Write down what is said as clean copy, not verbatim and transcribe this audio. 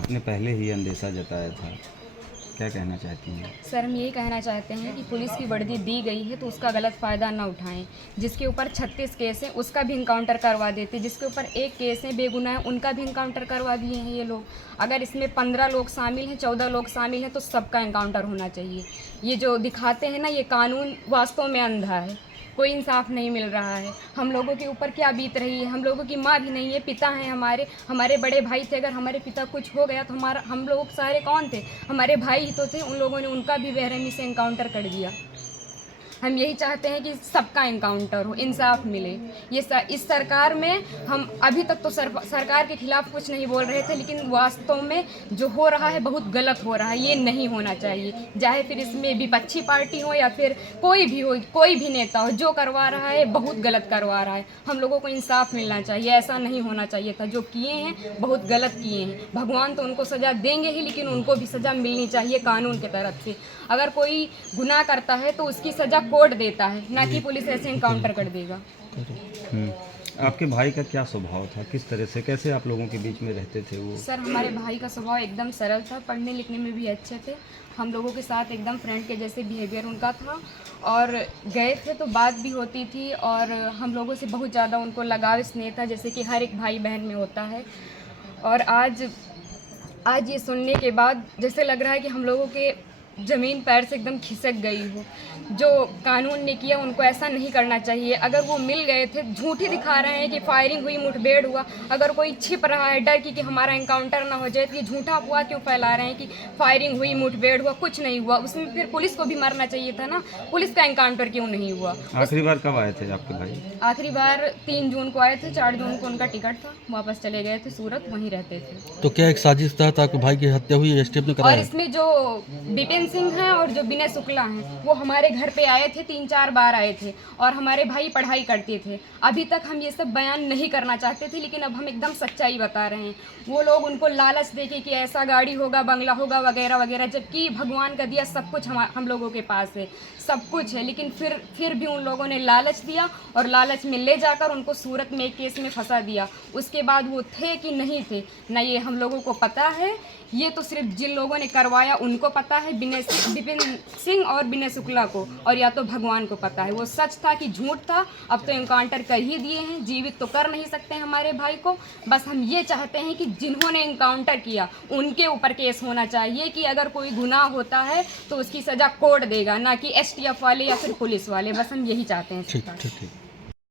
आपने पहले ही अंदेशा जताया था, क्या कहना चाहती हैं? सर, हम यही कहना चाहते हैं कि पुलिस की वर्दी दी गई है तो उसका गलत फ़ायदा ना उठाएं। जिसके ऊपर 36 केस है उसका भी इनकाउंटर करवा देते, जिसके ऊपर एक केस है बेगुनाह है उनका भी इनकाउंटर करवा दिए हैं ये लोग। अगर इसमें 15 लोग शामिल हैं, 14 लोग शामिल हैं तो सबका इनकाउंटर होना चाहिए। ये जो दिखाते हैं ना, ये कानून वास्तव में अंधा है, कोई इंसाफ नहीं मिल रहा है। हम लोगों के ऊपर क्या बीत रही है, हम लोगों की माँ भी नहीं है, पिता हैं हमारे, हमारे बड़े भाई थे। अगर हमारे पिता कुछ हो गया तो हम लोग सारे कौन थे? हमारे भाई ही तो थे। उन लोगों ने उनका भी बेरहमी से इनकाउंटर कर दिया। हम यही चाहते हैं कि सबका इनकाउंटर हो, इंसाफ मिले। इस सरकार में हम अभी तक तो सरकार के खिलाफ कुछ नहीं बोल रहे थे, लेकिन वास्तव में जो हो रहा है बहुत गलत हो रहा है। ये नहीं होना चाहिए, चाहे फिर इसमें विपक्षी पार्टी हो या फिर कोई भी हो, कोई भी नेता हो, जो करवा रहा है बहुत गलत करवा रहा है। हम लोगों को इंसाफ मिलना चाहिए, ऐसा नहीं होना चाहिए था। जो किए हैं बहुत गलत किए हैं। भगवान तो उनको सज़ा देंगे ही, लेकिन उनको भी सज़ा मिलनी चाहिए कानून की तरफ से। अगर कोई गुनाह करता है तो उसकी सज़ा कोर्ट देता है, ना कि पुलिस ऐसे इनकाउंटर कर देगा। आपके भाई का क्या स्वभाव था, किस तरह से, कैसे आप लोगों के बीच में रहते थे वो? सर, हमारे भाई का स्वभाव एकदम सरल था, पढ़ने लिखने में भी अच्छे थे। हम लोगों के साथ एकदम फ्रेंड के जैसे बिहेवियर उनका था, और गए थे तो बात भी होती थी, और हम लोगों से बहुत ज़्यादा उनको लगाव स्नेह था, जैसे कि हर एक भाई बहन में होता है। और आज ये सुनने के बाद जैसे लग रहा है कि हम लोगों के ज़मीन पैर से एकदम खिसक गई हो। जो कानून ने किया उनको ऐसा नहीं करना चाहिए। अगर वो मिल गए थे, झूठी दिखा रहे हैं कि फायरिंग हुई, मुठभेड़ हुआ। अगर कोई छिप रहा है डर की कि हमारा इनकाउंटर ना हो जाए, तो ये झूठा अफवाह क्यों फैला रहे हैं कि फायरिंग हुई, मुठभेड़ हुआ? कुछ नहीं हुआ। उसमें फिर पुलिस को भी मरना चाहिए था ना, पुलिस का इनकाउंटर क्यों नहीं हुआ? आखिरी बार कब आए थे आपके भाई? आखिरी बार 3 जून को आए थे, 4 जून को उनका टिकट था, वापस चले गए थे सूरत, वहीं रहते थे। तो क्या एक साजिश तहत आपके भाई की हत्या हुई है, एसटीएफ ने और कराया? इसमें जो विपिन सिंह हैं और जो विनय शुक्ला हैं, वो हमारे घर पे आए थे, 3-4 बार आए थे, और हमारे भाई पढ़ाई करते थे। अभी तक हम ये सब बयान नहीं करना चाहते थे, लेकिन अब हम एकदम सच्चाई बता रहे हैं। वो लोग उनको लालच देके कि ऐसा गाड़ी होगा, बंगला होगा, वगैरह वगैरह, जबकि भगवान का दिया सब कुछ हम लोगों के पास है, सब कुछ है। लेकिन फिर भी उन लोगों ने लालच दिया, और लालच में ले जाकर उनको सूरत में एक केस में फंसा दिया। उसके बाद वो थे कि नहीं थे ना, ये हम लोगों को पता है। ये तो सिर्फ जिन लोगों ने करवाया उनको पता है, विपिन सिंह और विनय शुक्ला को, और या तो भगवान को पता है वो सच था कि झूठ था। अब तो इनकाउंटर कर ही दिए हैं, जीवित तो कर नहीं सकते हमारे भाई को। बस हम ये चाहते हैं कि जिन्होंने इनकाउंटर किया उनके ऊपर केस होना चाहिए, कि अगर कोई गुनाह होता है तो उसकी सज़ा कोर्ट देगा, ना कि एसटीएफ वाले या फिर पुलिस वाले। बस हम यही चाहते हैं। ठीक ठीक ठीक।